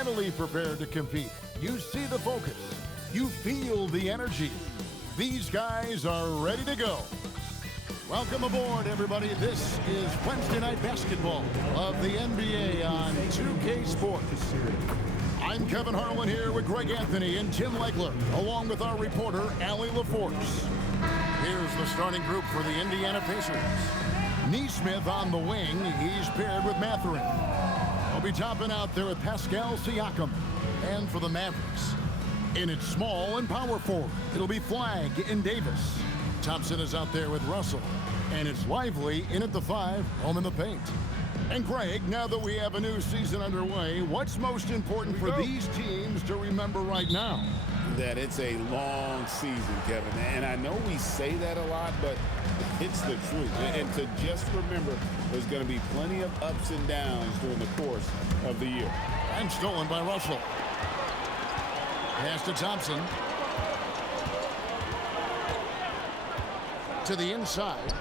mentally prepared to compete. You see the focus. You feel the energy. These guys are ready to go. Welcome aboard, everybody. This is Wednesday Night Basketball of the NBA on 2K Sports. I'm Kevin Harlan here with Greg Anthony and Tim Legler, along with our reporter, Allie LaForce. Here's the starting group for the Indiana Pacers. Neesmith on the wing. He's paired with Mathurin. He'll be topping out there with Pascal Siakam. And for the Mavericks, in its small and power forward, it'll be Flagg and Davis. Thompson is out there with Russell. And it's Lively in at the 5, home in the paint. And Greg, now that we have a new season underway, what's most important for these teams to remember right now? That it's a long season, Kevin. And I know we say that a lot, but it's the truth. And to just remember, there's going to be plenty of ups and downs during the course of the year. And stolen by Russell. Pass to Thompson. To the inside.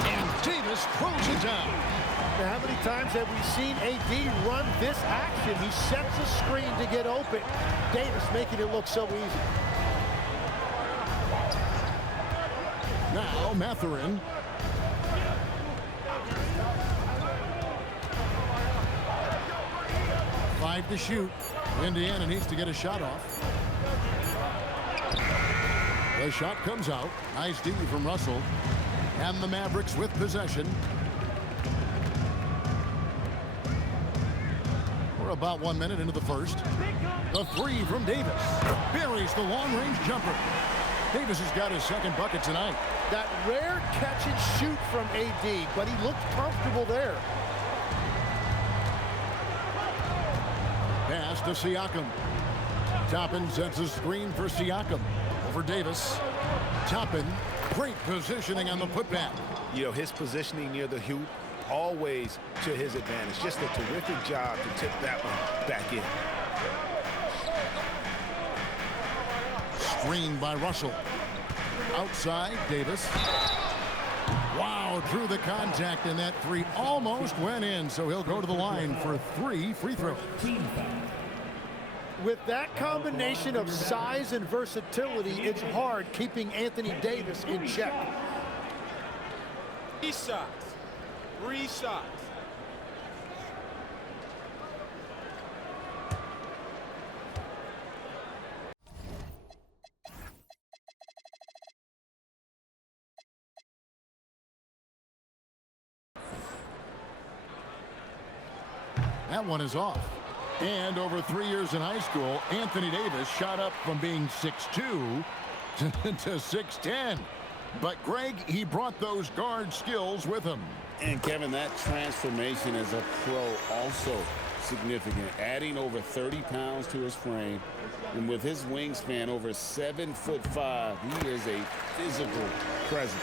And Davis throws it down. Now, how many times have we seen AD run this action? He sets a screen to get open. Davis making it look so easy. Now Mathurin. Five to shoot. Indiana needs to get a shot off. The shot comes out. Nice D from Russell. And the Mavericks with possession. We're about 1 minute into the first. The three from Davis. Buries the long-range jumper. Davis has got his second bucket tonight. That rare catch and shoot from AD, but he looked comfortable there. Pass to Siakam. Toppin sets a screen for Siakam. Over Davis. Toppin, great positioning on the putback. You know, his positioning near the hoop, always to his advantage. Just a terrific job to tip that one back in. Screen by Russell. Outside, Davis. Wow, through the contact, and that three almost went in, so he'll go to the line for 3 free throws. With that combination of size and versatility, it's hard keeping Anthony Davis in check. 3 shots. 3 shots. That one is off. And over 3 years in high school, Anthony Davis shot up from being 6'2" to 6'10". But Greg, he brought those guard skills with him. And Kevin, that transformation as a pro also significant. Adding over 30 pounds to his frame. And with his wingspan over 7'5", he is a physical presence.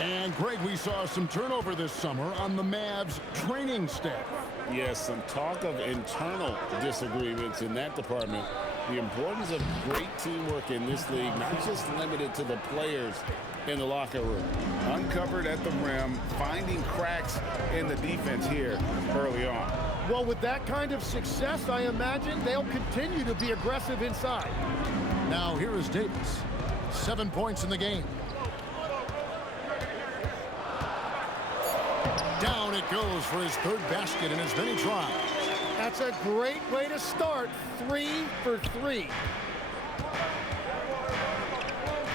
And Greg, we saw some turnover this summer on the Mavs training staff. Yes, some talk of internal disagreements in that department. The importance of great teamwork in this league, not just limited to the players in the locker room. Uncovered at the rim, finding cracks in the defense here early on. Well, with that kind of success, I imagine they'll continue to be aggressive inside. Now here is Davis. 7 points in the game. Down it goes for his third basket in as many tries. That's a great way to start. 3 for 3.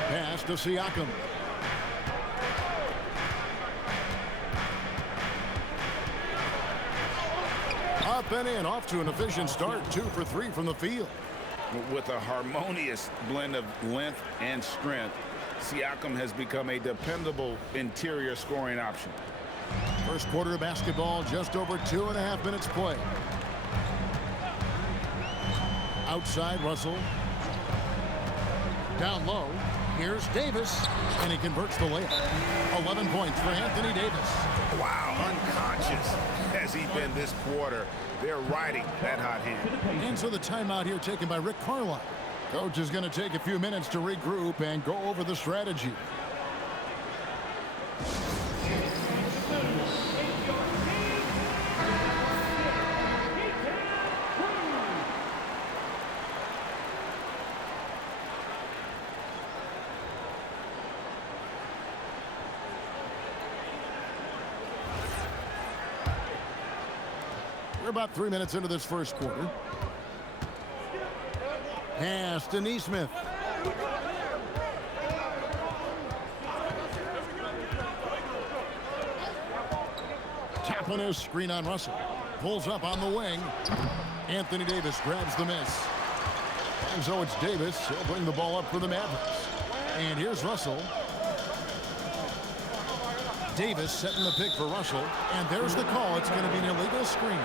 Pass to Siakam. Up and in, off to an efficient start. 2 for 3 from the field. With a harmonious blend of length and strength, Siakam has become a dependable interior scoring option. First quarter of basketball, just over 2.5 minutes play. Outside, Russell. Down low. Here's Davis, and he converts the layup. 11 points for Anthony Davis. Wow, unconscious has he been this quarter. They're riding that hot hand. And so the timeout here taken by Rick Carlisle. Coach is going to take a few minutes to regroup and go over the strategy. about 3 minutes into this first quarter. Pass to Neesmith. Tapping his screen on Russell. Pulls up on the wing. Anthony Davis grabs the miss. And so it's Davis. He'll bring the ball up for the Mavericks. And here's Russell. Davis setting the pick for Russell. And there's the call. It's going to be an illegal screen.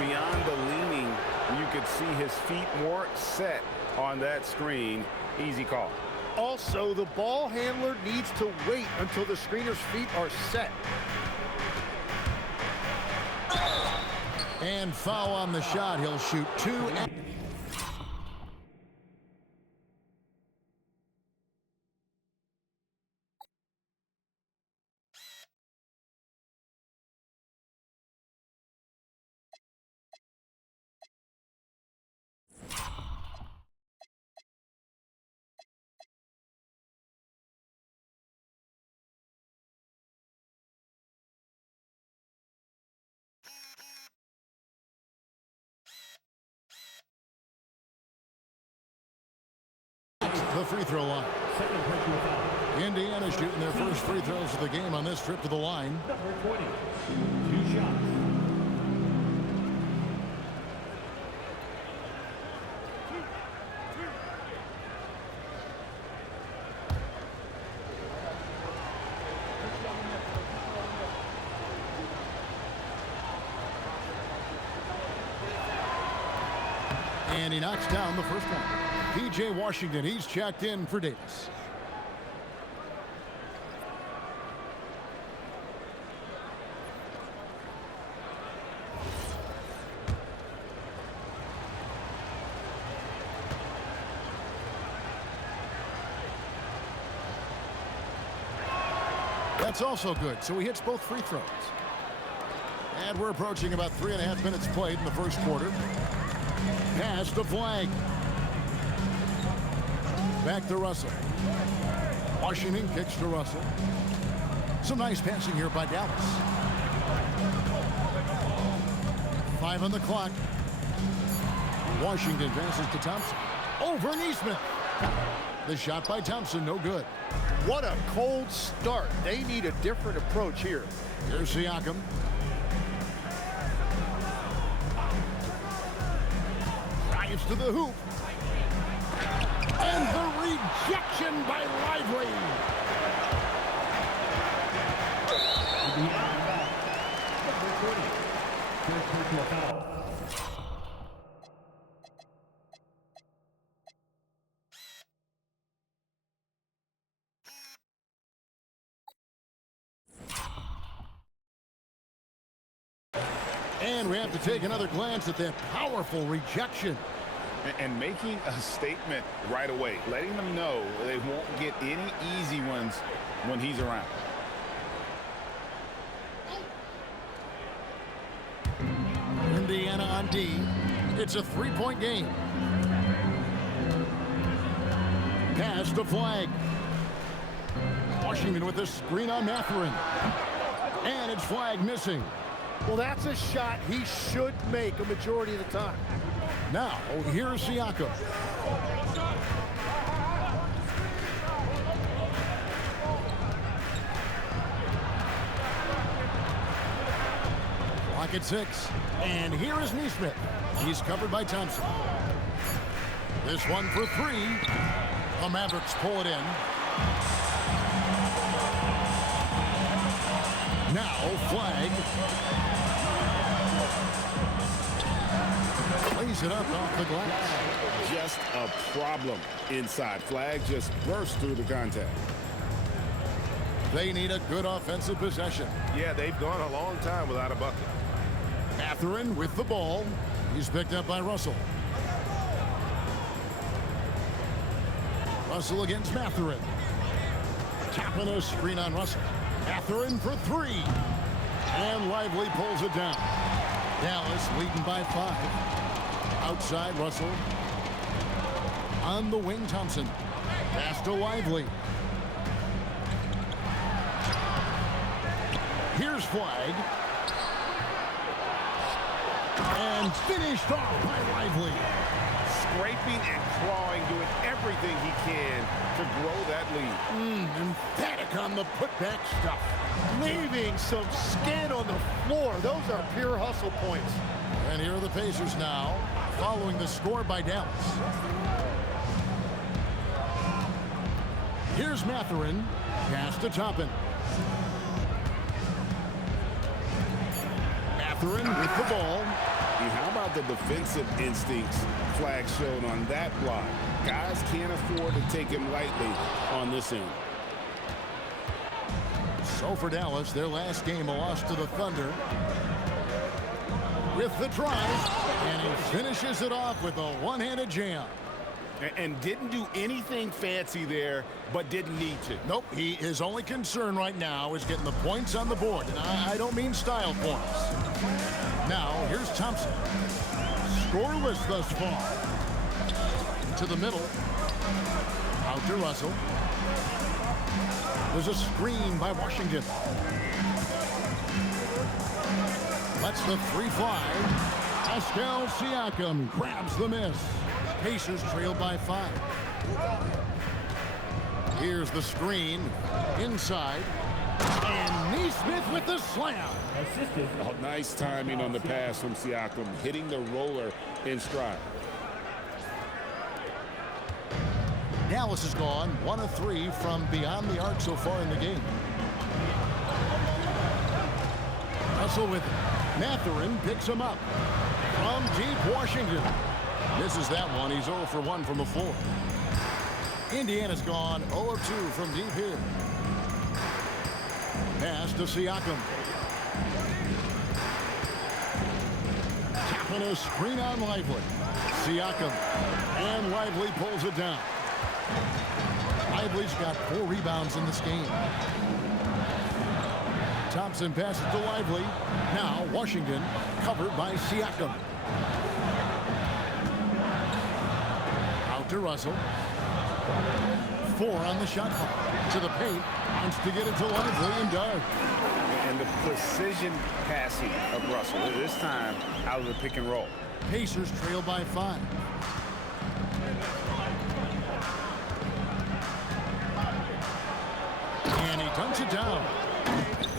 Beyond the leaning, you could see his feet more set on that screen. Easy call. Also, the ball handler needs to wait until the screener's feet are set. And foul on the shot. He'll shoot 2. The free throw line. Indiana shooting their first free throws of the game on this trip to the line. Number 20. 2 shots. And he knocks down the first one. P.J. Washington, he's checked in for Davis. That's also good, so he hits both free throws. And we're approaching about 3.5 minutes played in the first quarter. Pass to Flagg. Back to Russell. Washington kicks to Russell. Some nice passing here by Dallas. 5 on the clock. Washington passes to Thompson. Over Neesmith. The shot by Thompson, no good. What a cold start. They need a different approach here. Here's Siakam. Drives to the hoop. And the rejection by Lively. Number 20. First personal foul. And we have to take another glance at that powerful rejection. And making a statement right away, letting them know they won't get any easy ones when he's around. Indiana on D. It's a 3-point game. Pass to Flagg. Washington with a screen on Matherin. And it's Flagg missing. Well, that's a shot he should make a majority of the time. Now, here's Siakam. Clock at 6. And here is Neesmith. He's covered by Thompson. This one for 3. The Mavericks pull it in. Now, Flagg. Plays it up off the glass. Just a problem inside. Flagg just burst through the contact. They need a good offensive possession. Yeah, they've gone a long time without a bucket. Matherin with the ball. He's picked up by Russell. Russell against Matherin. Tapping a screen on Russell. Matherin for 3. And Lively pulls it down. Dallas leading by 5. Outside Russell. On the wing, Thompson. Pass to Lively. Here's Flagg. And finished off by Lively. Scraping and clawing, doing everything he can to grow that lead. Emphatic on the putback stuff. Leaving some skin on the floor. Those are pure hustle points. And here are the Pacers now, following the score by Dallas. Here's Mathurin, pass to Toppin. Mathurin with the ball. And how about the defensive instincts Flagg showed on that block? Guys can't afford to take him lightly on this end. So for Dallas, their last game, a loss to the Thunder. With the drive, and he finishes it off with a one-handed jam. And didn't do anything fancy there, but didn't need to. Nope, his only concern right now is getting the points on the board. And I don't mean style points. Now, here's Thompson. Scoreless thus far. To the middle. Out to Russell. There's a screen by Washington. Lets the three fly. Pascal Siakam grabs the miss. Pacers trail by 5. Here's the screen. Inside. And Nesmith with the slam. Assisted. Oh, nice timing on the pass from Siakam, hitting the roller in stride. Dallas has gone 1 of 3 from beyond the arc so far in the game. Russell with it. Mathurin picks him up. From deep Washington. Misses that one. He's 0 for 1 from the floor. Indiana's gone 0 of 2 from deep here. Pass to Siakam. Tapping a screen on Lively. Siakam. And Lively pulls it down. Lively's got 4 rebounds in this game. Thompson passes to Lively. Now Washington covered by Siakam. Out to Russell. 4 on the shot clock. To the paint. Wants to get it to Lively and does. And the precision passing of Russell, this time out of the pick and roll. Pacers trail by 5. And he dunks it down.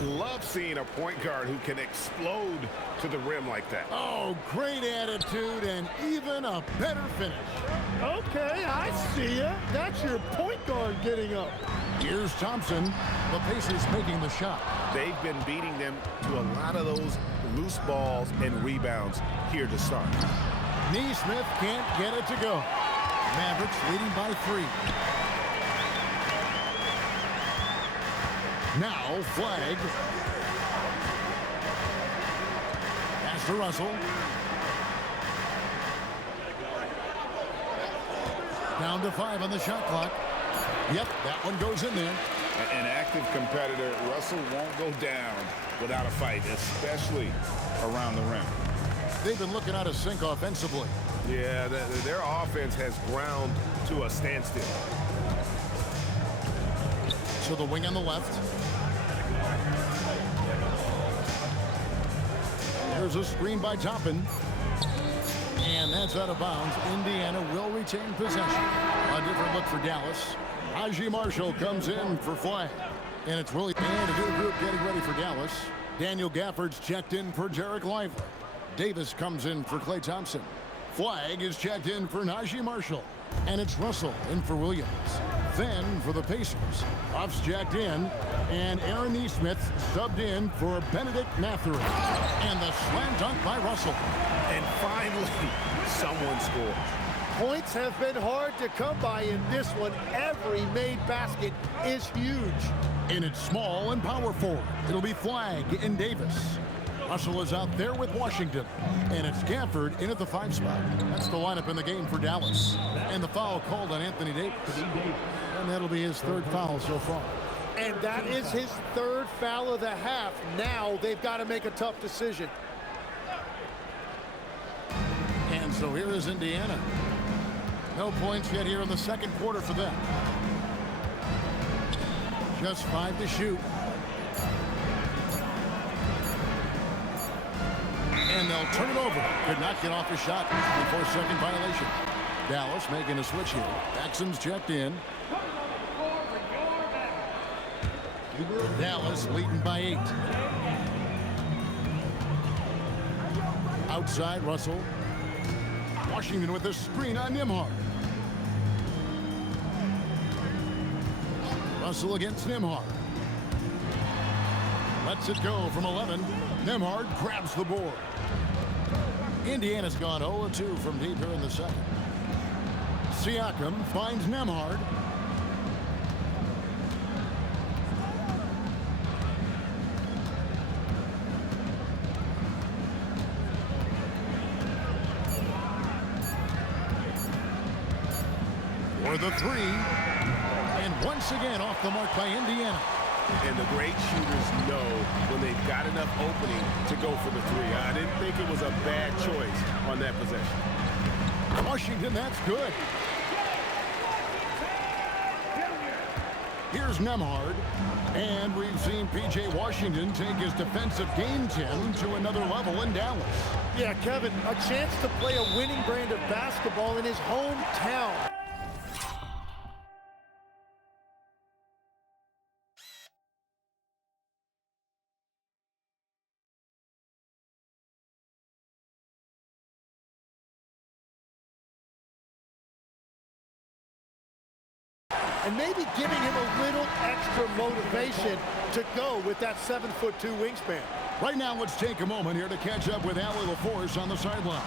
Love seeing a point guard who can explode to the rim like that. Oh, great attitude and even a better finish. Okay, I see ya. That's your point guard getting up. Here's Thompson. The Pacers making the shot. They've been beating them to a lot of those loose balls and rebounds here to start. Nesmith can't get it to go. Mavericks leading by 3. Now Flagg. Pass to Russell. Down to 5 on the shot clock. Yep, that one goes in there. An active competitor, Russell won't go down without a fight, especially around the rim. They've been looking out of sync offensively. Yeah, their offense has ground to a standstill. So the wing on the left. There's a screen by Toppin. And that's out of bounds. Indiana will retain possession. A different look for Dallas. Haji Marshall comes in for Flagg. And it's really and a new group getting ready for Dallas. Daniel Gafford's checked in for Jarek Lively. Davis comes in for Klay Thompson. Flagg is checked in for Najee Marshall. And it's Russell in for Williams. Then for the Pacers, Huff's checked in, and Aaron Nesmith subbed in for Benedict Mathurin. And the slam dunk by Russell. And finally, someone scores. Points have been hard to come by in this one. Every made basket is huge. And it's small and power forward. It'll be Flagg and Davis. Russell is out there with Washington. And it's Gafford in at the 5 spot. That's the lineup in the game for Dallas. And the foul called on Anthony Davis. And that'll be his 3rd foul so far. And that is his 3rd foul of the half. Now they've got to make a tough decision. And so here is Indiana. No points yet here in the 2nd quarter for them. Just 5 to shoot. And they'll turn it over. Could not get off a shot. 24-second violation. Dallas making a switch here. Exum's checked in. Dallas leading by 8. Outside, Russell. Washington with a screen on Nembhard. Russell against Nembhard. Lets it go from 11. Nembhard grabs the board. Indiana's gone 0-2 from deep here in the second. Siakam finds Nembhard. For the 3. And once again off the mark by Indiana. And the great shooters know when they've got enough opening to go for the 3. I didn't think it was a bad choice on that possession. Washington, that's good. Here's Nembhard. And we've seen P.J. Washington take his defensive game, Tim, to another level in Dallas. Yeah, Kevin, a chance to play a winning brand of basketball in his hometown. And maybe giving him a little extra motivation to go with that 7'2" wingspan. Right now, let's take a moment here to catch up with Allie LaForce on the sideline.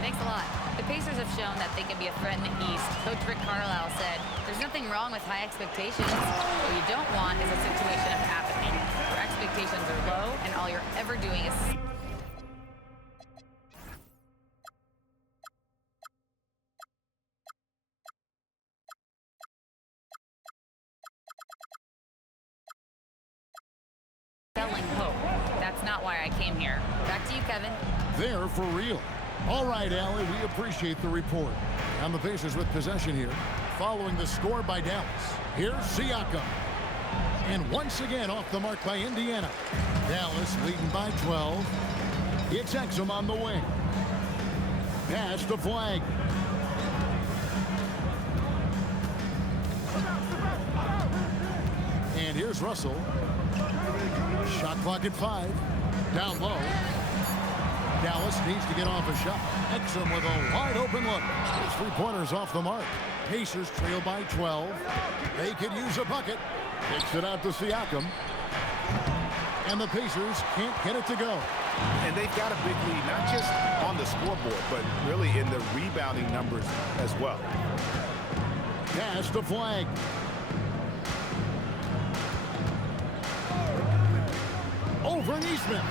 Thanks a lot. The Pacers have shown that they can be a threat in the East. Coach Rick Carlisle said, there's nothing wrong with high expectations. What you don't want is a situation of apathy, where expectations are low and all you're ever doing is... selling hope. That's not why I came here. Back to you, Kevin. They're for real. All right, Allie, we appreciate the report. And the Pacers with possession here, following the score by Dallas. Here's Siakam. And once again off the mark by Indiana. Dallas leading by 12. It's Exum on the wing. Pass to Flagg. And here's Russell. Shot clock at 5. Down low. Dallas needs to get off a shot. Exum with a wide open look. His 3-pointers off the mark. Pacers trail by 12. They could use a bucket. Kicks it out to Siakam. And the Pacers can't get it to go. And they've got a big lead, not just on the scoreboard, but really in the rebounding numbers as well. Pass to Flagg. Over Neesmith.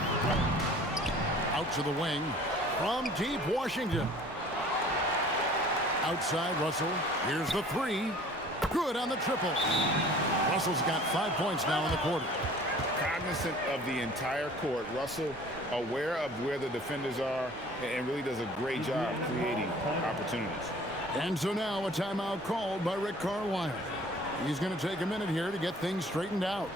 Out to the wing from deep Washington. Outside Russell. Here's the 3. Good on the triple. Russell's got 5 points now in the quarter. Cognizant of the entire court. Russell aware of where the defenders are and really does a great job creating opportunities. And so now a timeout called by Rick Carlisle. He's going to take a minute here to get things straightened out.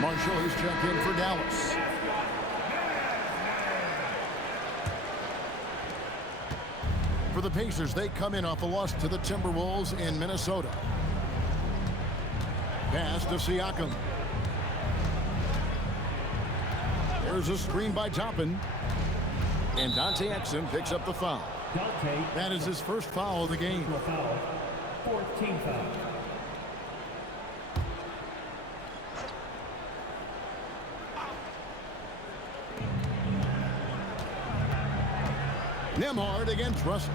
Marshall is checked in for Dallas. For the Pacers, they come in off a loss to the Timberwolves in Minnesota. Pass to Siakam. There's a screen by Toppin. And Dante Exum picks up the foul. That is his first foul of the game. 14 foul. Nembhard against Russell.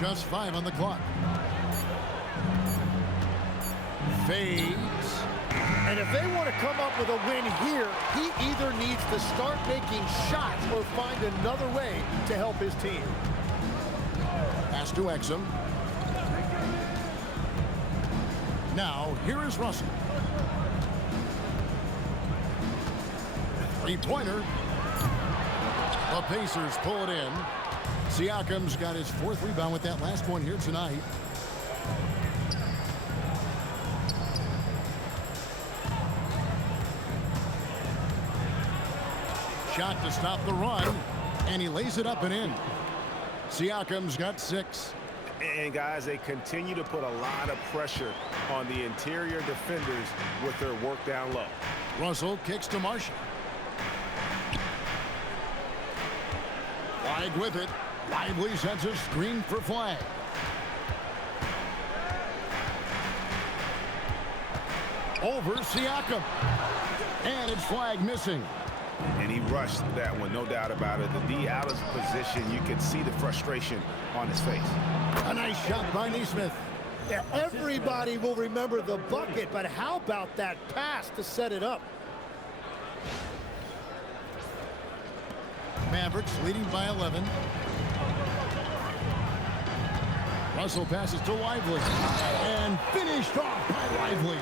Just 5 on the clock. Fades. And if they want to come up with a win here, he either needs to start making shots or find another way to help his team. Pass to Exum. Now, here is Russell. 3-pointer. The Pacers pull it in. Siakam's got his 4th rebound with that last one here tonight. Shot to stop the run, and he lays it up and in. Siakam's got 6. And guys, they continue to put a lot of pressure on the interior defenders with their work down low. Russell kicks to Marshall. Flagg with it. Lively sends a screen for Flagg. Over Siakam. And it's Flagg missing. And he rushed that one, no doubt about it. The D out of position, you can see the frustration on his face. A nice shot by Nesmith. Yeah, everybody will remember the bucket, but how about that pass to set it up? Mavericks leading by 11. Russell passes to Lively. And finished off by Lively.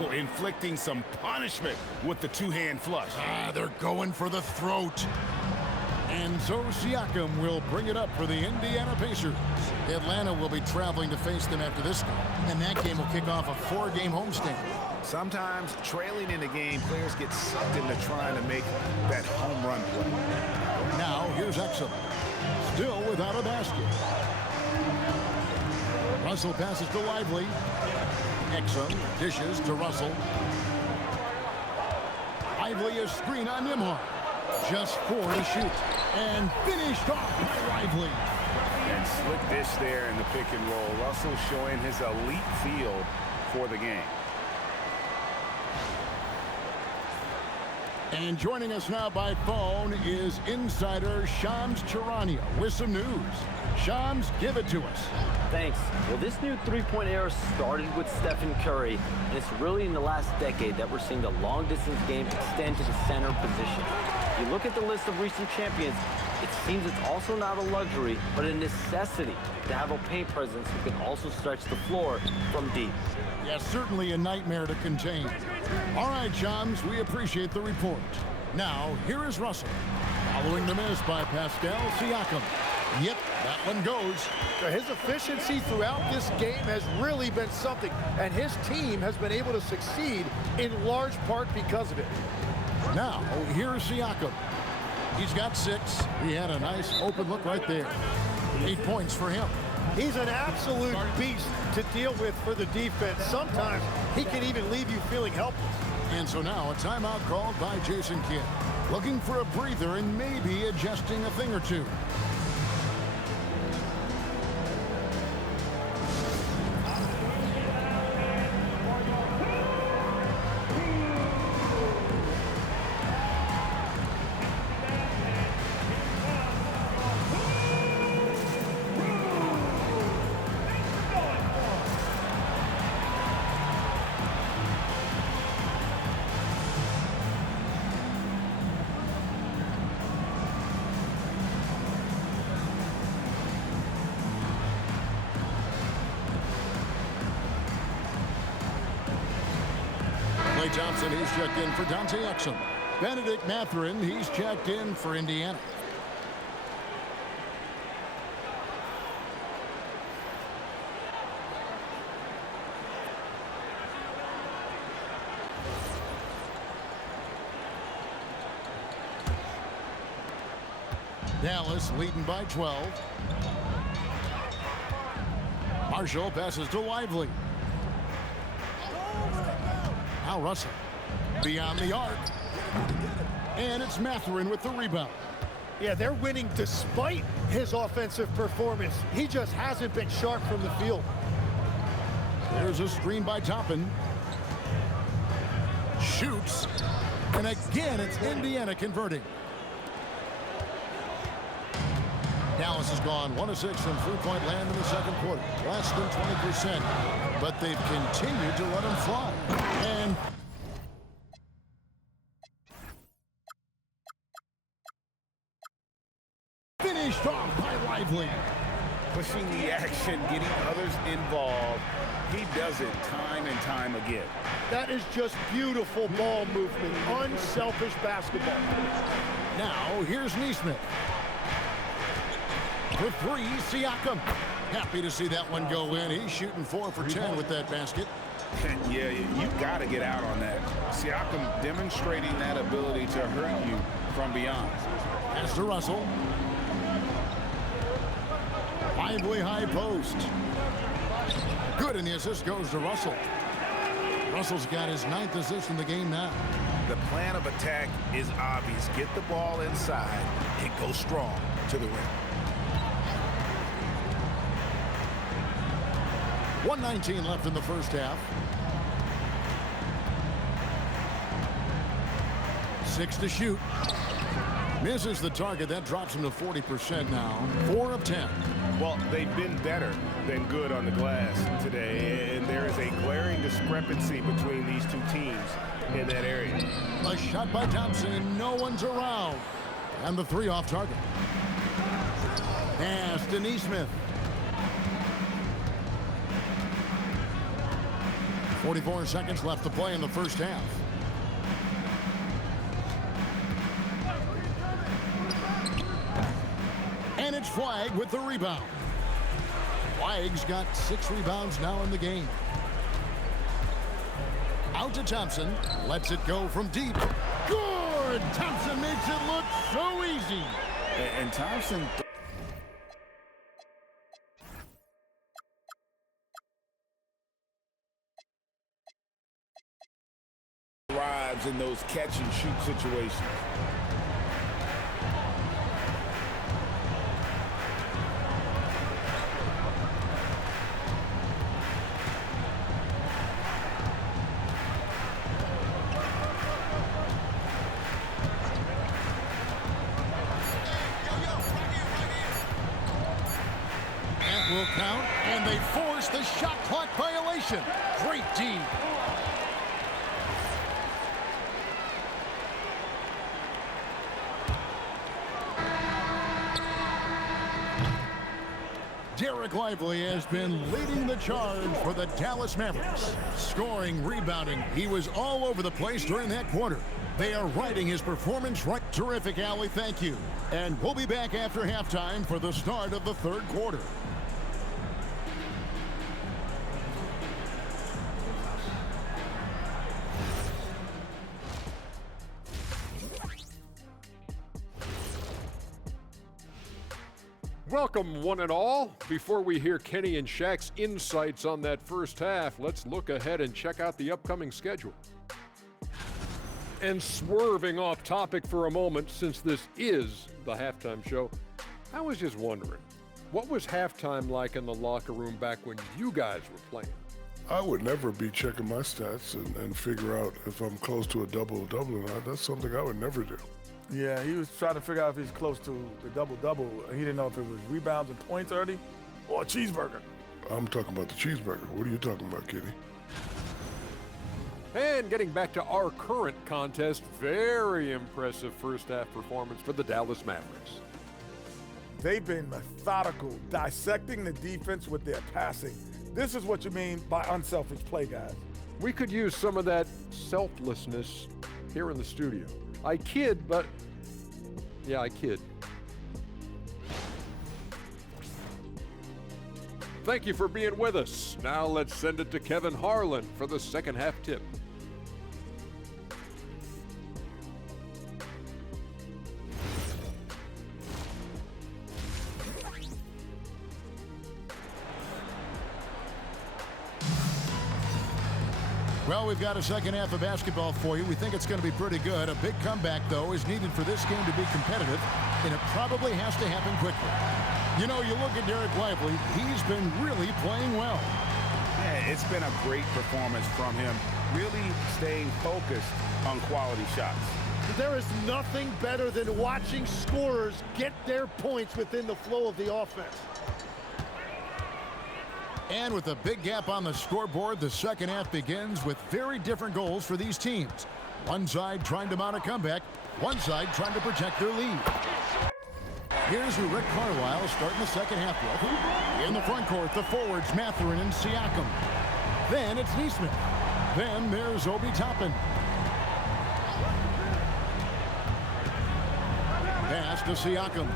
Oh, inflicting some punishment with the two-hand flush. They're going for the throat. And so Siakam will bring it up for the Indiana Pacers. Atlanta will be traveling to face them after this game, and that game will kick off a 4-game homestand. Sometimes trailing in the game, players get sucked into trying to make that home run play. Now here's Exum, still without a basket. Russell passes to Lively. Exum dishes to Russell. Lively a screen on Nimhar. Just 4 to shoot. And finished off by Lively. And slick dish there in the pick and roll. Russell showing his elite feel for the game. And joining us now by phone is insider Shams Charania with some news. Shams, give it to us. Thanks. Well, this new three-point era started with Stephen Curry, and it's really in the last decade that we're seeing the long-distance game extend to the center position. If you look at the list of recent champions, it seems it's also not a luxury, but a necessity to have a paint presence who can also stretch the floor from deep. Yes, certainly a nightmare to contain. All right, Shams, we appreciate the report. Now, here is Russell, following the miss by Pascal Siakam. Yep, that one goes. His efficiency throughout this game has really been something, and his team has been able to succeed in large part because of it. Now, here's Siakam. He's got 6. He had a nice open look right there. 8 points for him. He's an absolute beast to deal with for the defense. Sometimes he can even leave you feeling helpless. And so now a timeout called by Jason Kidd, looking for a breather and maybe adjusting a thing or two. Thompson, he's checked in for Dante Exum. Benedict Mathurin, he's checked in for Indiana. Dallas leading by 12. Marshall passes to Lively. Now Russell beyond the arc. And it's Mathurin with the rebound. Yeah, they're winning despite his offensive performance. He just hasn't been sharp from the field. There's a screen by Toppin. Shoots. And again, it's Indiana converting. Dallas has gone 1 of 6 from three-point land in the second quarter. Less than 20%. But they've continued to let him fly. And finished off by Lively. pushing the action, getting others involved. He does it time and time again. That is just beautiful ball movement, unselfish basketball. Now, here's Neesmith. For three, Siakam. Happy to see that one go in. He's shooting 4 for 10 with that basket. Yeah, you got to get out on that. Siakam demonstrating that ability to hurt you from beyond. Pass to Russell. Lively high post. Good, and the assist goes to Russell. Russell's got his 9th assist in the game now. The plan of attack is obvious. Get the ball inside and go strong to the rim. 1:19 left in the first half. 6 to shoot. Misses the target. That drops him to 40% now. 4 of 10. Well, they've been better than good on the glass today, and there is a glaring discrepancy between these two teams in that area. A shot by Thompson, and no one's around. And the 3 off target. Pass to Neesmith. 44 seconds left to play in the first half. And it's Flagg with the rebound. Flagg's got 6 rebounds now in the game. Out to Thompson. Lets it go from deep. Good! Thompson makes it look so easy. And Thompson... thrives in those catch-and-shoot situations. That will count, and they force the shot clock violation. Great D. Derek Lively has been leading the charge for the Dallas Mavericks. Scoring, rebounding, he was all over the place during that quarter. They are riding his performance right. Terrific, Allie, thank you. And we'll be back after halftime for the start of the third quarter. Welcome, one and all. Before we hear Kenny and Shaq's insights on that first half, let's look ahead and check out the upcoming schedule. And swerving off topic for a moment, since this is the halftime show, I was just wondering, what was halftime like in the locker room back when you guys were playing? I would never be checking my stats and figure out if I'm close to a double-double or not. That's something I would never do. Yeah, he was trying to figure out if he's close to the double-double. He didn't know if it was rebounds and points early or a cheeseburger. I'm talking about the cheeseburger. What are you talking about, Kitty? And getting back to our current contest, very impressive first half performance for the Dallas Mavericks. They've been methodical, dissecting the defense with their passing. This is what you mean by unselfish play, guys. We could use some of that selflessness here in the studio. I kid, but yeah, I kid. Thank you for being with us. Now let's send it to Kevin Harlan for the second half tip. Well, we've got a second half of basketball for you. We think it's going to be pretty good. A big comeback, though, is needed for this game to be competitive, and it probably has to happen quickly. You know, you look at Derek Lively, he's been really playing well. Yeah, it's been a great performance from him, really staying focused on quality shots. There is nothing better than watching scorers get their points within the flow of the offense. And with a big gap on the scoreboard, the second half begins with very different goals for these teams. One side trying to mount a comeback, one side trying to protect their lead. Here's who Rick Carlisle starting the second half with. In the front court, the forwards, Mathurin and Siakam. Then it's Neesmith. Then there's Obi Toppin. Pass to Siakam.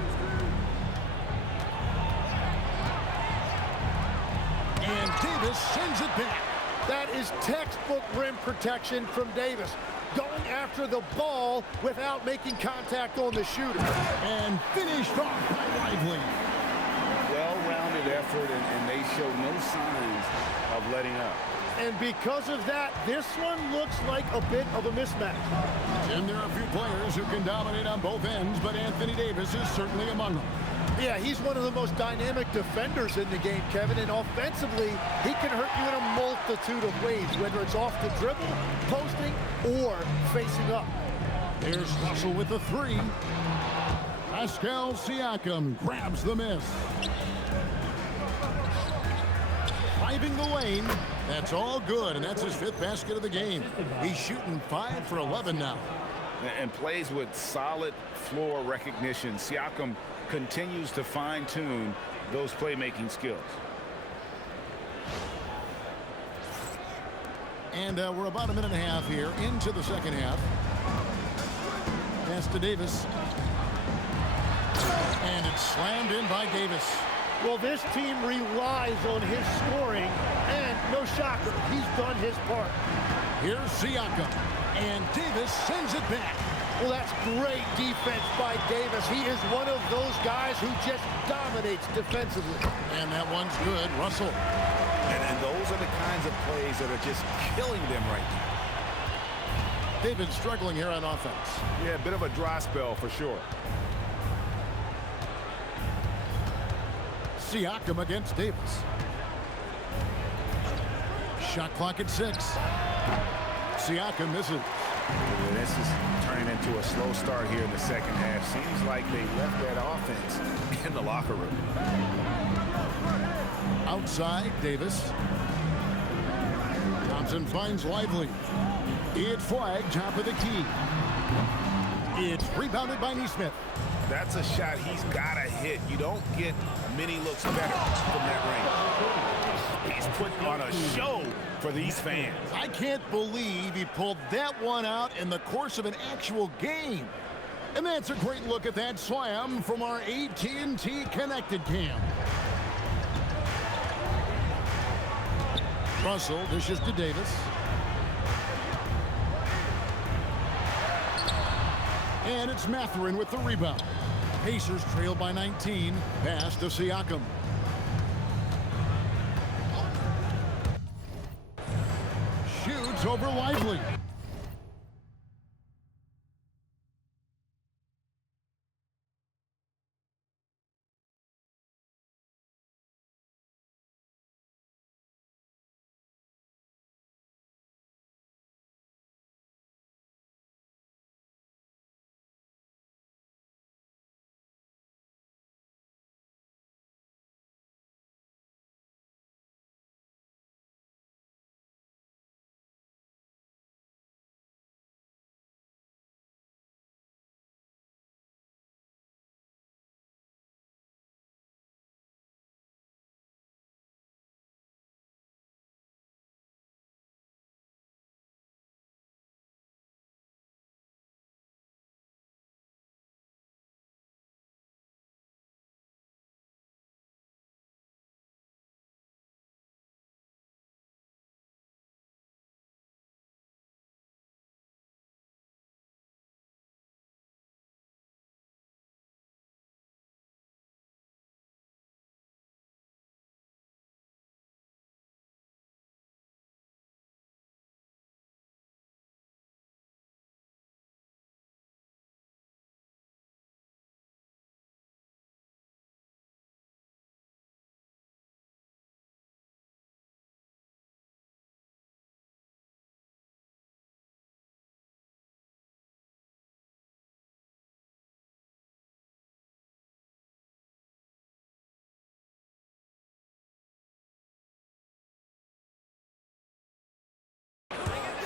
And Davis sends it back. That is textbook rim protection from Davis. Going after the ball without making contact on the shooter. And finished off by Lively. Well-rounded effort, and they show no signs of letting up. And because of that, this one looks like a bit of a mismatch. And there are a few players who can dominate on both ends, but Anthony Davis is certainly among them. Yeah, he's one of the most dynamic defenders in the game, Kevin, and offensively, he can hurt you in a multitude of ways, whether it's off the dribble, posting, or facing up. Here's Russell with the three. Pascal Siakam grabs the miss. Driving the lane. That's all good, and that's his 5th basket of the game. He's shooting 5 for 11 now. And plays with solid floor recognition. Siakam continues to fine-tune those playmaking skills. And we're about a minute and a half here into the second half. Pass to Davis. And it's slammed in by Davis. Well, this team relies on his scoring, and no shocker, he's done his part. Here's Siakam, and Davis sends it back. Well, that's great defense by Davis. He is one of those guys who just dominates defensively. And that one's good. Russell. And those are the kinds of plays that are just killing them right now. They've been struggling here on offense. Yeah, a bit of a dry spell for sure. Siakam against Davis. Shot clock at 6. Siakam misses. Yeah, this is turning into a slow start here in the second half. Seems like they left that offense in the locker room. Outside, Davis. Thompson finds Lively. It's Flagg, top of the key. It's rebounded by Neesmith. That's a shot he's got to hit. You don't get many looks better from that range. He's putting on a show for these fans. I can't believe he pulled that one out in the course of an actual game. And that's a great look at that slam from our AT&T Connected Cam. Russell dishes to Davis. And it's Mathurin with the rebound. Pacers trail by 19. Pass to Siakam. Shoots over Lively.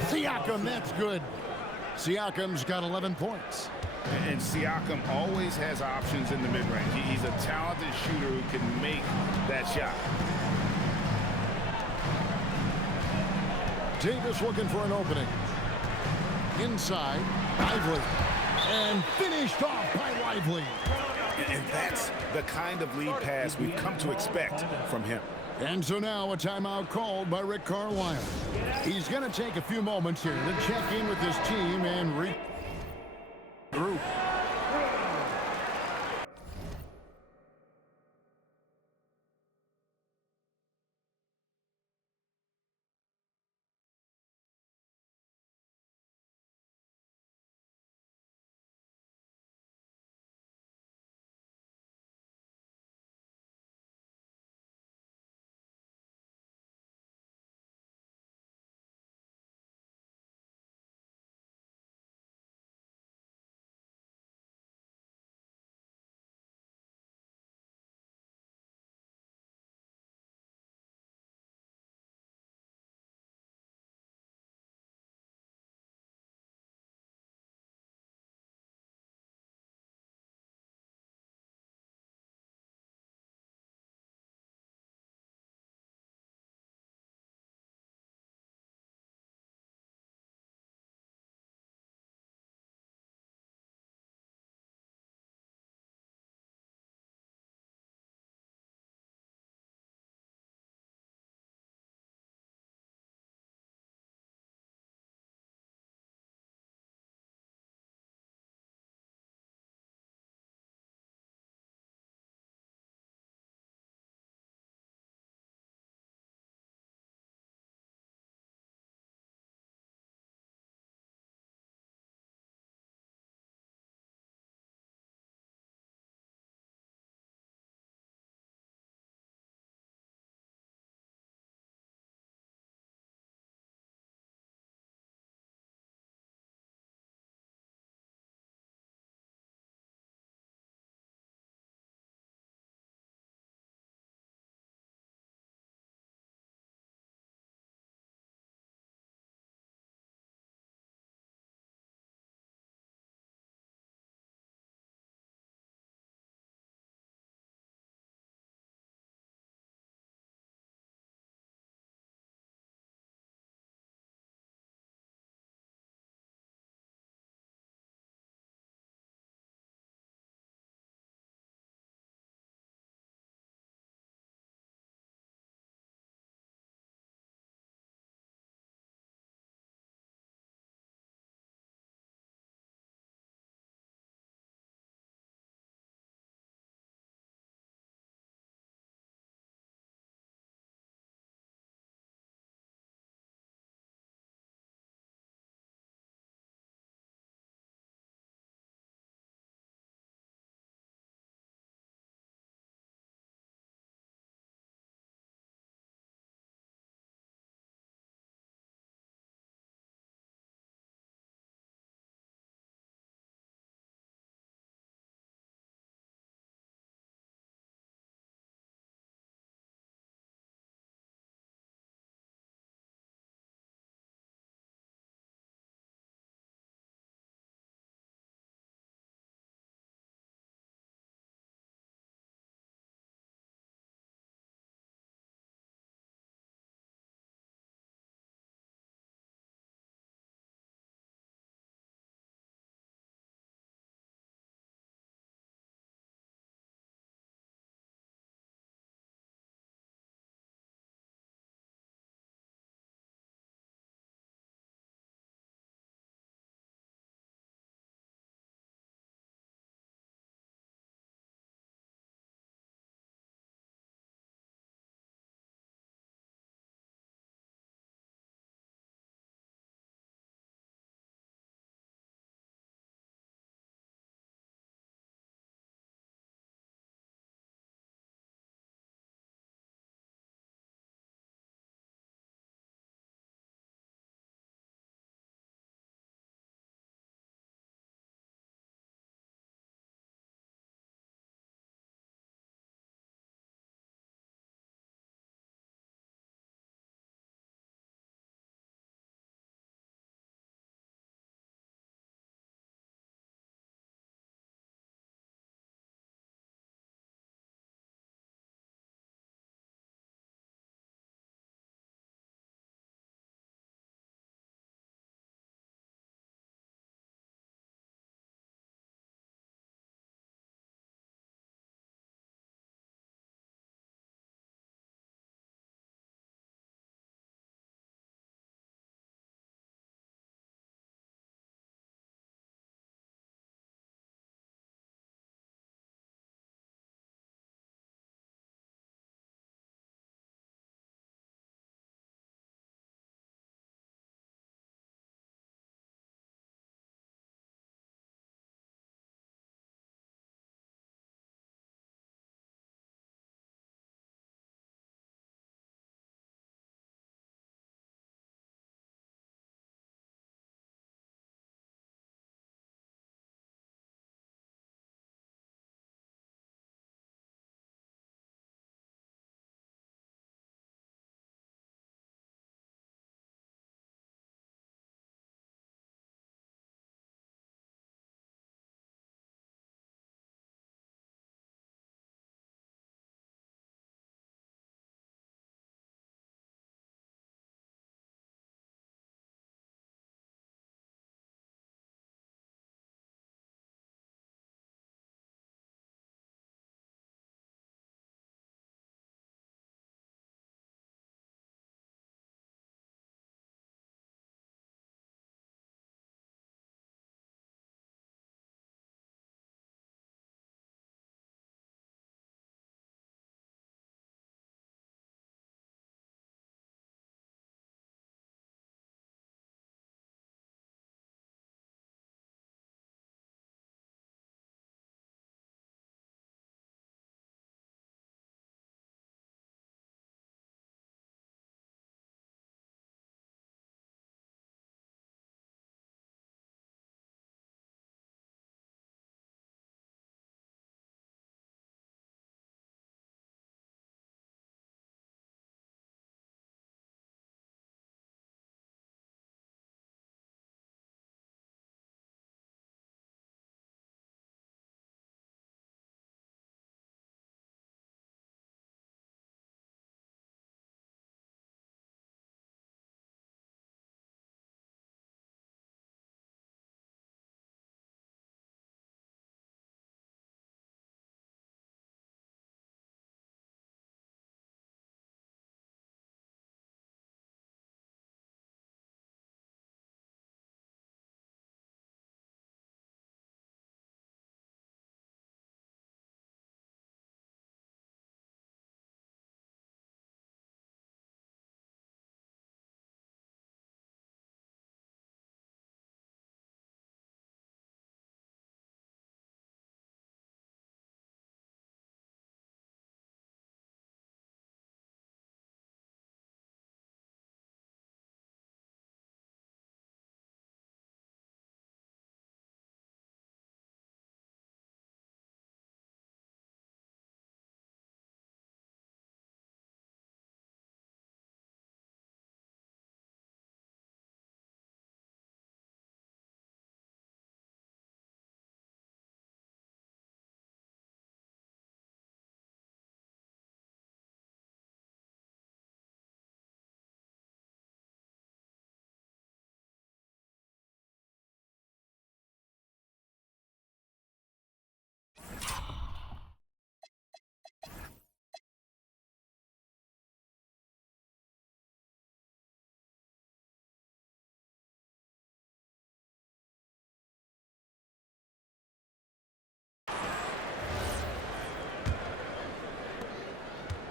Siakam, that's good. Siakam's got 11 points. And Siakam always has options in the mid-range. He's a talented shooter who can make that shot. Davis looking for an opening. Inside, Lively. And finished off by Lively. And that's the kind of lead pass we've come to expect from him. And so now a timeout called by Rick Carlisle. He's going to take a few moments here to check in with his team and regroup.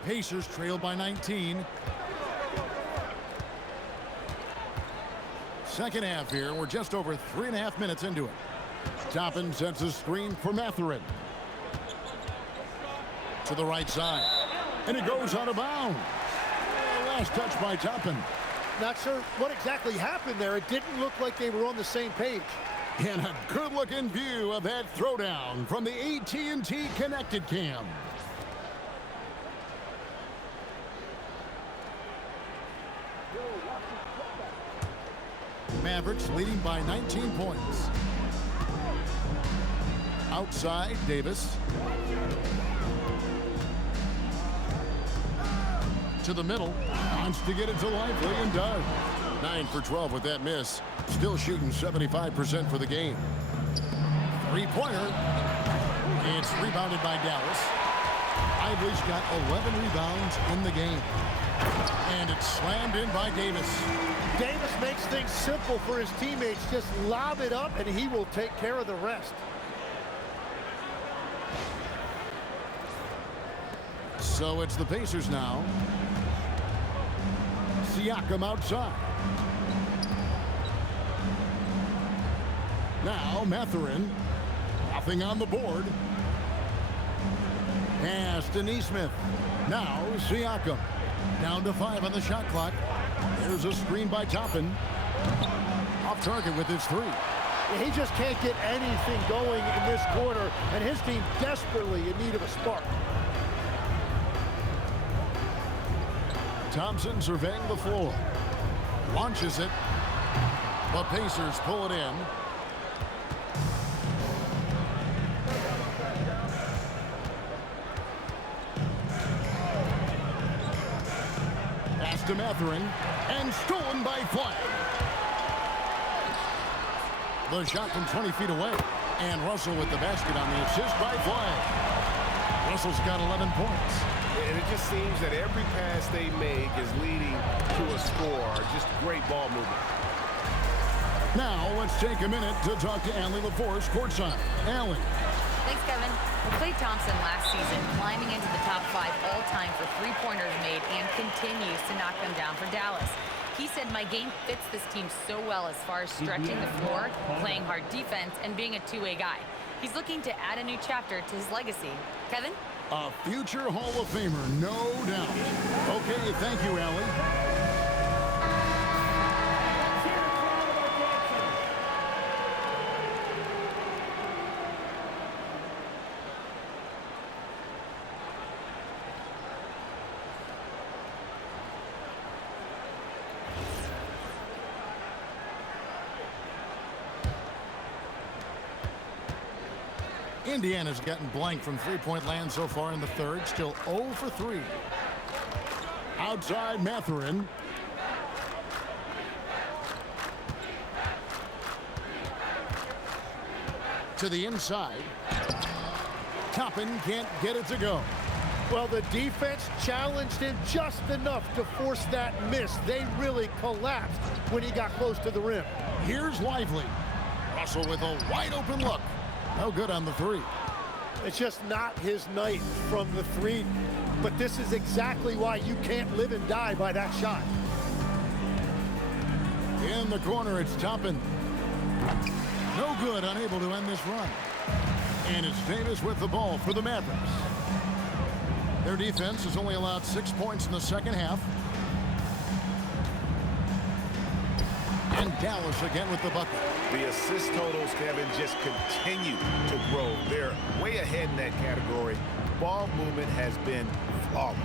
Pacers trail by 19. Second half here. We're just over 3.5 minutes into it. Toppin sets a screen for Mathurin. To the right side. And it goes out of bounds. Last touch by Toppin. Not sure what exactly happened there. It didn't look like they were on the same page. And a good-looking view of that throwdown from the AT&T Connected Cam. Mavericks leading by 19 points. Outside, Davis. To the middle. Wants to get it to Lively and does. 9 for 12 with that miss. Still shooting 75% for the game. Three-pointer. It's rebounded by Dallas. Lively's got 11 rebounds in the game. And it's slammed in by Davis. Davis makes things simple for his teammates. Just lob it up and he will take care of the rest. So it's the Pacers now. Siakam outside. Now Mathurin. Nothing on the board. Pass to Nesmith. Now Siakam. Down to 5 on the shot clock. There's a screen by Toppin. Off target with his three. He just can't get anything going in this quarter, and his team desperately in need of a spark. Thompson surveying the floor. Launches it. The Pacers pull it in. Pass to Mathurin. And stolen by Flagg. The shot from 20 feet away. And Russell with the basket on the assist by Flagg. Russell's got 11 points. And it just seems that every pass they make is leading to a score. Just great ball movement. Now let's take a minute to talk to Allie LaForce courtside. Allie. Thanks, Kevin. Klay Thompson last season climbing into the top 5 all-time for three-pointers made and continues to knock them down for Dallas. He said, my game fits this team so well as far as stretching the floor, playing hard defense, and being a two-way guy. He's looking to add a new chapter to his legacy. Kevin? A future Hall of Famer, no doubt. Okay, thank you, Allie. Indiana's gotten blank from three-point land so far in the third. Still 0 for 3. Outside Mathurin. To the inside. Toppin can't get it to go. Well, the defense challenged him just enough to force that miss. They really collapsed when he got close to the rim. Here's Lively. Russell with a wide-open look. No good on the three. It's just not his night from the three. But this is exactly why you can't live and die by that shot. In the corner, it's Toppin. No good, unable to end this run. And it's Davis with the ball for the Mavericks. Their defense has only allowed 6 points in the second half. And Dallas again with the bucket. The assist totals, Kevin, just continue to grow. They're way ahead in that category. Ball movement has been flawless.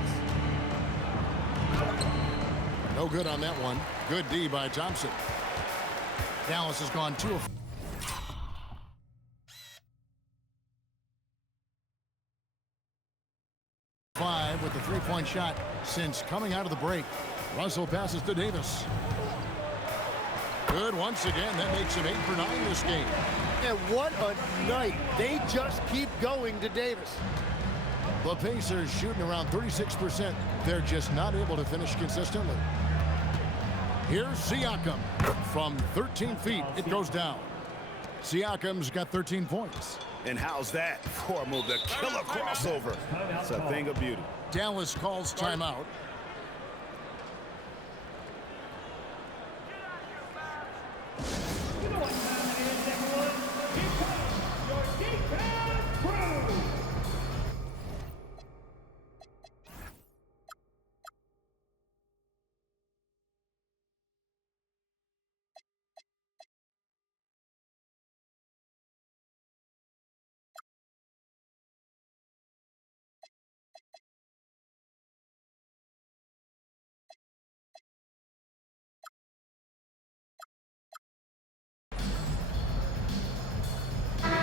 No good on that one. Good D by Thompson. Dallas has gone 2 of 5 with the three-point shot since coming out of the break. Russell passes to Davis. Good once again. That makes him 8 for 9 this game. And what a night. They just keep going to Davis. The Pacers shooting around 36%. They're just not able to finish consistently. Here's Siakam. From 13 feet, it goes down. Siakam's got 13 points. And how's that for a move? The killer crossover. It's a thing of beauty. Dallas calls timeout.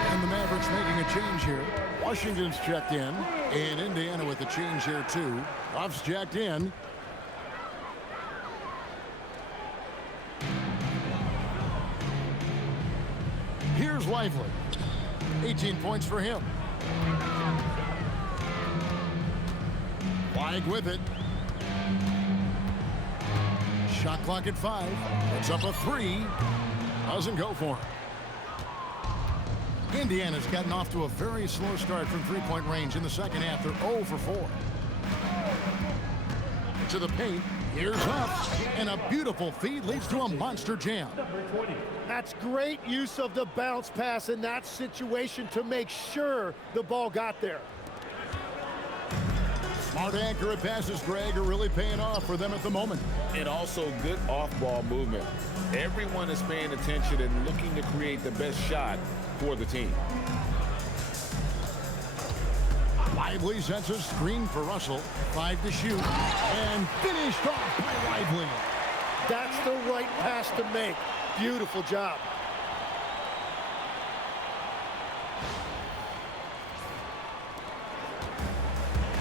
And the Mavericks making a change here. Washington's checked in, and Indiana with the change here too. Ruff's checked in. Here's Lively. 18 points for him. Flagg with it. Shot clock at 5. It's up a 3. Doesn't go for him. Indiana's gotten off to a very slow start from three-point range in the second half. They're 0 for 4. To the paint. Here's Huff. And a beautiful feed leads to a monster jam. That's great use of the bounce pass in that situation to make sure the ball got there. Smart, accurate passes, Greg, are really paying off for them at the moment. And also good off-ball movement. Everyone is paying attention and looking to create the best shot for the team. Lively sets a screen for Russell. 5 to shoot. And finished off by Lively. That's the right pass to make. Beautiful job.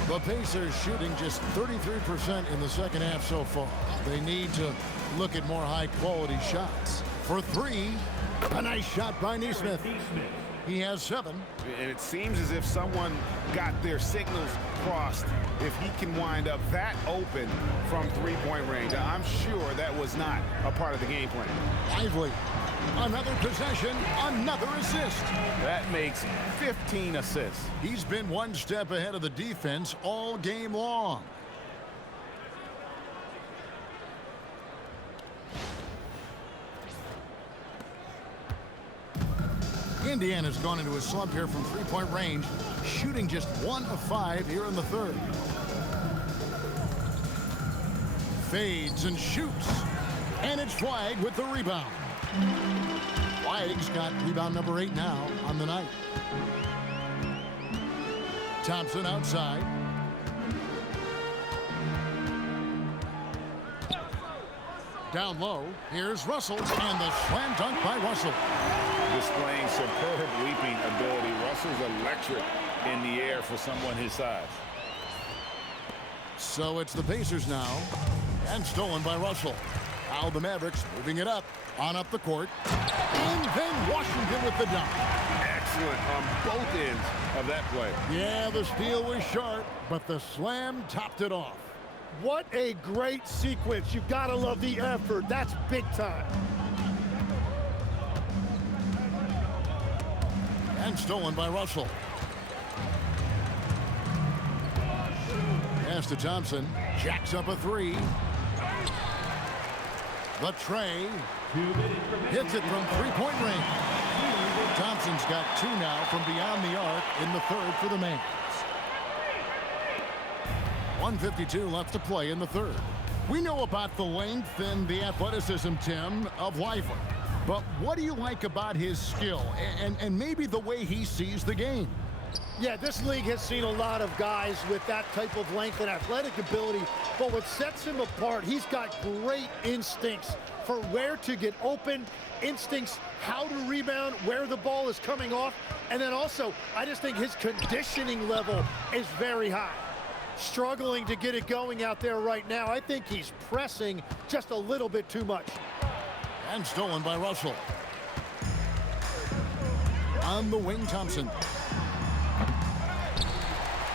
The Pacers shooting just 33% in the second half so far. They need to look at more high-quality shots. For 3, a nice shot by Nesmith. He has 7. And it seems as if someone got their signals crossed. If he can wind up that open from three-point range, I'm sure that was not a part of the game plan. Lively. Another possession, another assist. That makes 15 assists. He's been one step ahead of the defense all game long. Indiana's gone into a slump here from three-point range, shooting just 1 of 5 here in the third. Fades and shoots. And it's Flagg with the rebound. Flagg's got rebound number 8 now on the night. Thompson outside. Down low. Here's Russell. And the slam dunk by Russell. Displaying superb leaping ability. Russell's electric in the air for someone his size. So it's the Pacers now. And stolen by Russell. Now the Mavericks moving it up. On up the court. And then Washington with the dunk. Excellent on both ends of that play. Yeah, the steal was sharp, but the slam topped it off. What a great sequence. You've got to love the effort. That's big time. And stolen by Russell. Pass to Thompson. Jacks up a 3. The tray. Hits it from three-point range. Thompson's got 2 now from beyond the arc in the third for the Mavs. 1:52 left to play in the third. We know about the length and the athleticism, Tim, of Lively. But what do you like about his skill and maybe the way he sees the game? Yeah, this league has seen a lot of guys with that type of length and athletic ability, but what sets him apart, he's got great instincts for where to get open, instincts how to rebound, where the ball is coming off, and then also, I just think his conditioning level is very high. Struggling to get it going out there right now. I think he's pressing just a little bit too much. And stolen by Russell. On the wing, Thompson.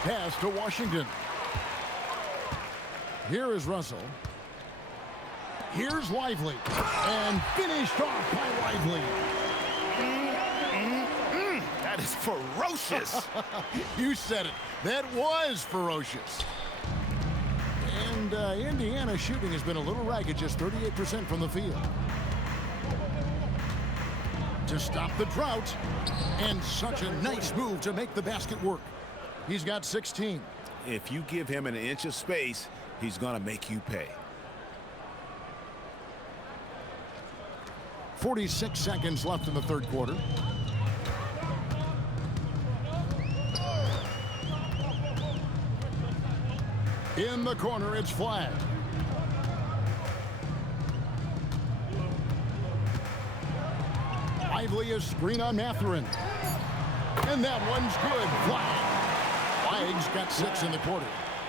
Pass to Washington. Here is Russell. Here's Lively. And finished off by Lively. That is ferocious. You said it. That was ferocious. And Indiana shooting has been a little ragged, just 38% from the field. To stop the drought, and such a nice move to make the basket work. He's got 16. If you give him an inch of space, he's going to make you pay. 46 seconds left in the third quarter. In the corner, it's Flagg. Lively a screen on Mathurin. And that one's good. Flagg's got 6 in the quarter.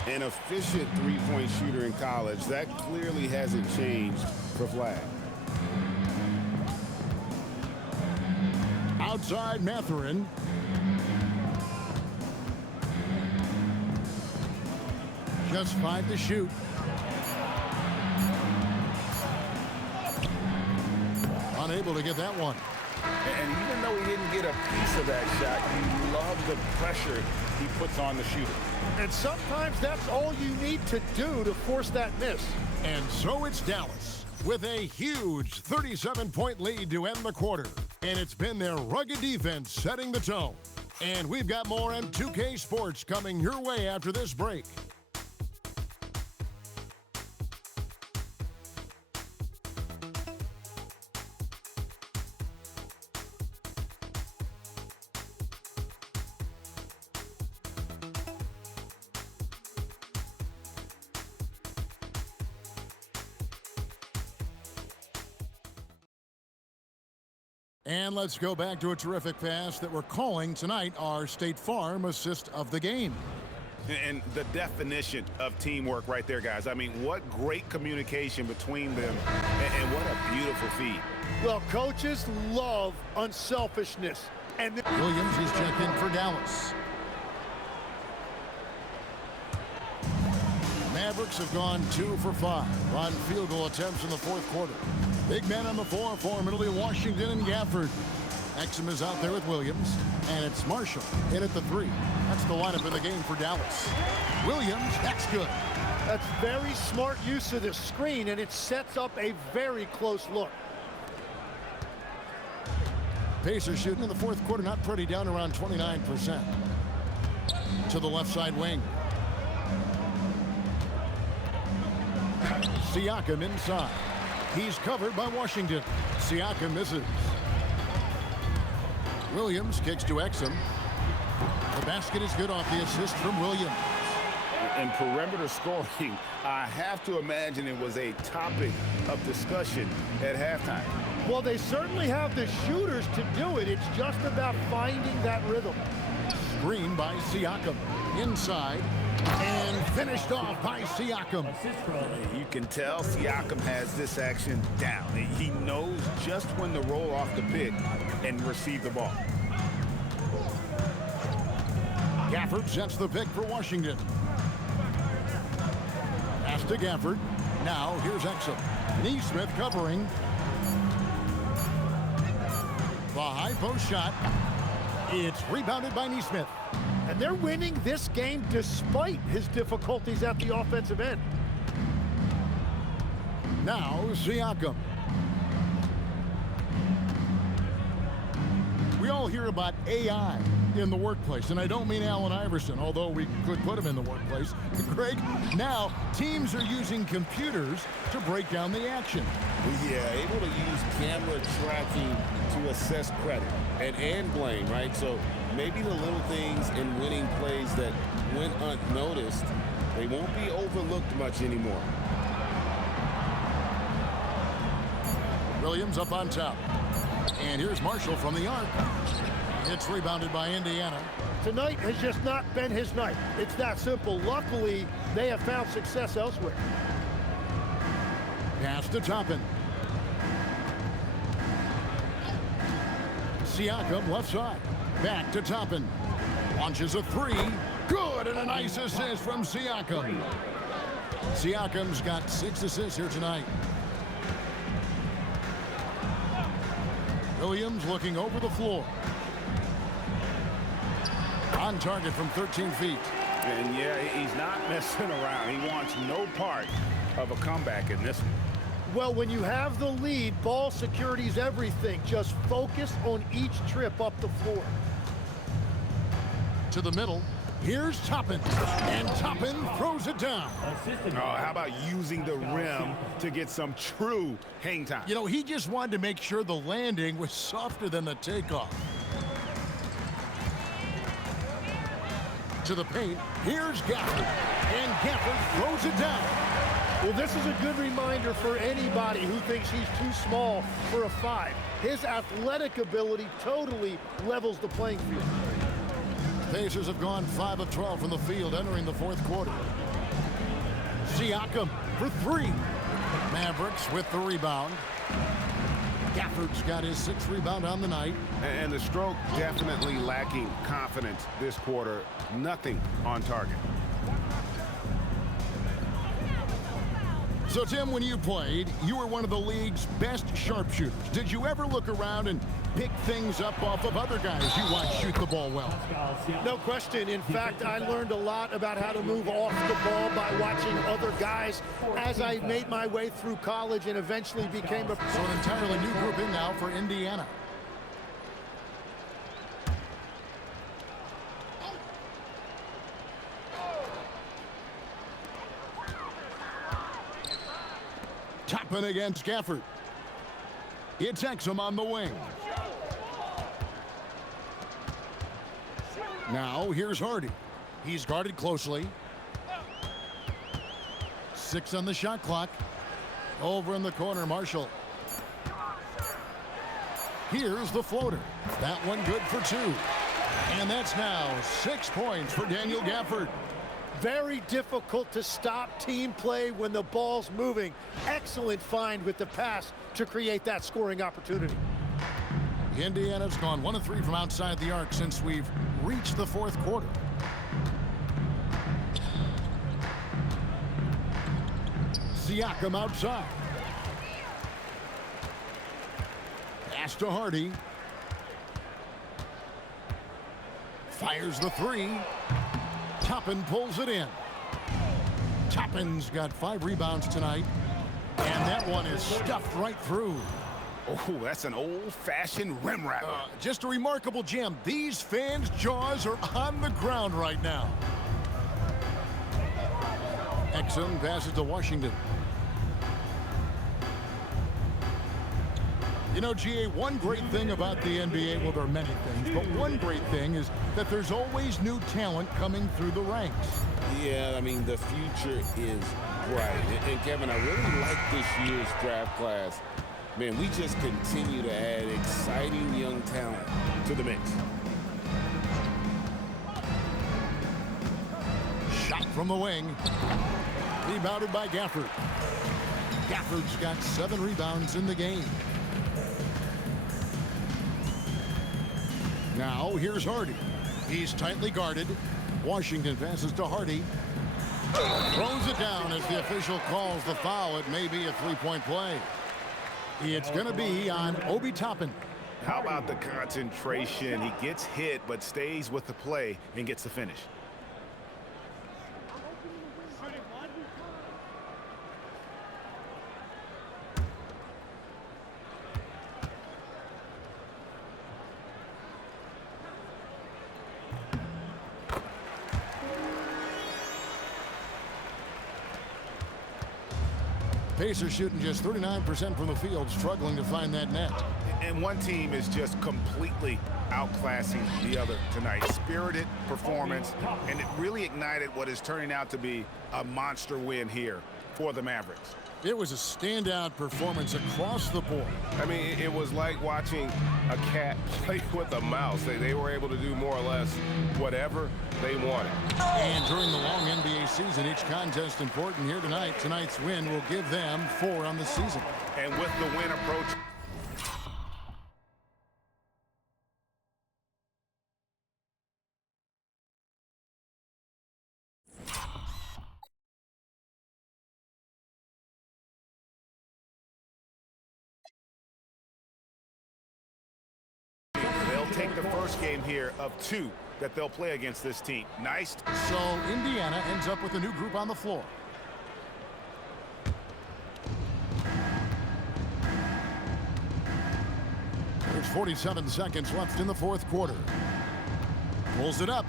An efficient three-point shooter in college. That clearly hasn't changed for Flagg. Outside Mathurin. Just 5 to shoot. Unable to get that one. And even though he didn't get a piece of that shot, you love the pressure he puts on the shooter. And sometimes that's all you need to do to force that miss. And so it's Dallas with a huge 37-point lead to end the quarter. And it's been their rugged defense setting the tone. And we've got more M2K Sports coming your way after this break. And let's go back to a terrific pass that we're calling tonight our State Farm assist of the game. And the definition of teamwork right there, guys. I mean, what great communication between them, and what a beautiful feed. Well, coaches love unselfishness. And Williams is checked in for Dallas. Mavericks have gone 2 for 5 on field goal attempts in the fourth quarter. Big man on the floor for Middle Washington and Gafford. Exum is out there with Williams, and it's Marshall in at the 3. That's the lineup in the game for Dallas. Williams, that's good. That's very smart use of the screen, and it sets up a very close look. Pacers shooting in the fourth quarter, not pretty, down around 29%. To the left side wing. Siakam inside. He's covered by Washington. Siakam misses. Williams kicks to Exum. The basket is good off the assist from Williams. And perimeter scoring, I have to imagine it was a topic of discussion at halftime. Well, they certainly have the shooters to do it. It's just about finding that rhythm. Screen by Siakam. Inside. And finished off by Siakam. You can tell Siakam has this action down. He knows just when to roll off the pick and receive the ball. Gafford sets the pick for Washington. Pass to Gafford. Now here's Exum. Neesmith covering. The high post shot. It's rebounded by Neesmith. And they're winning this game despite his difficulties at the offensive end. Now Siakam. We all hear about AI in the workplace, and I don't mean Allen Iverson, although we could put him in the workplace. Greg, now teams are using computers to break down the action. Yeah, able to use camera tracking to assess credit and blame, right? So maybe the little things in winning plays that went unnoticed, they won't be overlooked much anymore. Williams up on top. And here's Marshall from the arc. It's rebounded by Indiana. Tonight has just not been his night. It's that simple. Luckily, they have found success elsewhere. Pass to Toppin. Siakam left side. Back to Toppin. Launches a 3. Good, and a nice assist from Siakam. Siakam's got 6 assists here tonight. Williams looking over the floor. On target from 13 feet. And yeah, he's not messing around. He wants no part of a comeback in this one. Well, when you have the lead, ball security is everything. Just focus on each trip up the floor. To the middle. Here's Toppin. And Toppin throws it down. Oh, how about using the rim to get some true hang time? You know, he just wanted to make sure the landing was softer than the takeoff. To the paint. Here's Gafford. And Gafford throws it down. Well, this is a good reminder for anybody who thinks he's too small for a 5. His athletic ability totally levels the playing field. Pacers have gone 5 of 12 from the field entering the fourth quarter. Siakam for 3. Mavericks with the rebound. Gafford's got his 6th rebound on the night. And the stroke definitely lacking confidence this quarter. Nothing on target. So, Tim, when you played, you were one of the league's best sharpshooters. Did you ever look around and pick things up off of other guys you watch shoot the ball well? No question. In fact, I learned a lot about how to move off the ball by watching other guys as I made my way through college and eventually became a... So an entirely new group in now for Indiana. Toppin against Gafford. It's Exum on the wing. Now here's Hardy. He's guarded closely. 6 on the shot clock. Over in the corner, Marshall. Here's the floater. That one good for 2. And that's now 6 points for Daniel Gafford. Very difficult to stop team play when the ball's moving. Excellent find with the pass to create that scoring opportunity. Indiana's gone 1 of 3 from outside the arc since we've reached the fourth quarter. Siakam outside. Pass to Hardy. Fires the 3. Toppin pulls it in. Toppin's got 5 rebounds tonight. And that one is stuffed right through. Oh, that's an old-fashioned rim wrapper. Just a remarkable jam. These fans' jaws are on the ground right now. Exum passes to Washington. You know, GA, one great thing about the NBA, well, there are many things, but one great thing is that there's always new talent coming through the ranks. Yeah, I mean, the future is bright. And Kevin, I really like this year's draft class. Man, we just continue to add exciting young talent to the mix. Shot from the wing. Rebounded by Gafford. Gafford's got 7 rebounds in the game. Now, here's Hardy. He's tightly guarded. Washington passes to Hardy. Throws it down as the official calls the foul. It may be a 3-point play. It's going to be on Obi Toppin. How about the concentration? He gets hit, but stays with the play and gets the finish. Pacers shooting just 39% from the field, struggling to find that net. And one team is just completely outclassing the other tonight. Spirited performance, and it really ignited what is turning out to be a monster win here for the Mavericks. It was a standout performance across the board. I mean, it was like watching a cat play with a mouse. They were able to do more or less whatever they wanted. And during the long NBA season, each contest important here tonight. Tonight's win will give them 4 on the season. And with the win approach, take the first game here of 2 that they'll play against this team. Nice. So Indiana ends up with a new group on the floor. There's 47 seconds left in the fourth quarter. Pulls it up.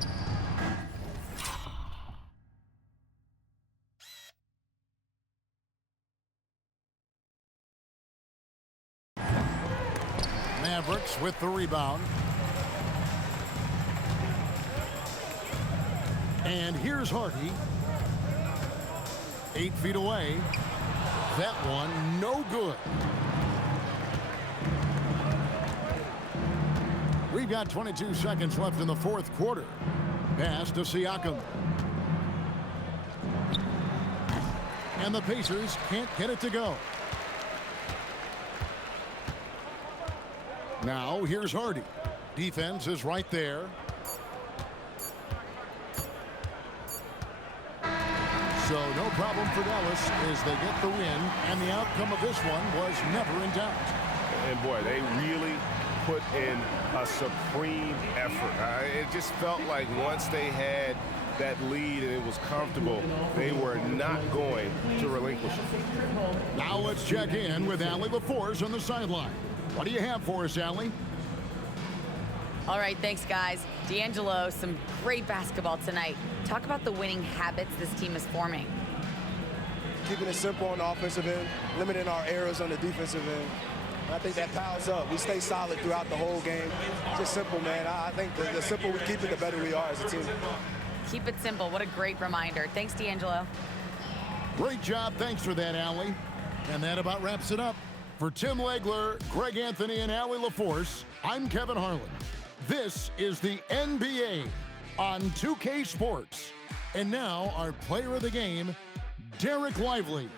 Mavericks with the rebound. And here's Hardy. 8 feet away. That one no good. We've got 22 seconds left in the fourth quarter. Pass to Siakam. And the Pacers can't get it to go. Now here's Hardy. Defense is right there. So no problem for Dallas as they get the win, and the outcome of this one was never in doubt. And boy, they really put in a supreme effort. It just felt like once they had that lead and it was comfortable, they were not going to relinquish it. Now let's check in with Allie LaForce on the sideline. What do you have for us, Allie? All right, thanks, guys. D'Angelo, some great basketball tonight. Talk about the winning habits this team is forming. Keeping it simple on the offensive end, limiting our errors on the defensive end. I think that piles up. We stay solid throughout the whole game. Just simple, man. I think the simple we keep it, the better we are as a team. Keep it simple. What a great reminder. Thanks, D'Angelo. Great job. Thanks for that, Allie. And that about wraps it up. For Tim Legler, Greg Anthony, and Allie LaForce, I'm Kevin Harlan. This is the NBA on 2K Sports. And now our player of the game, Derek Lively.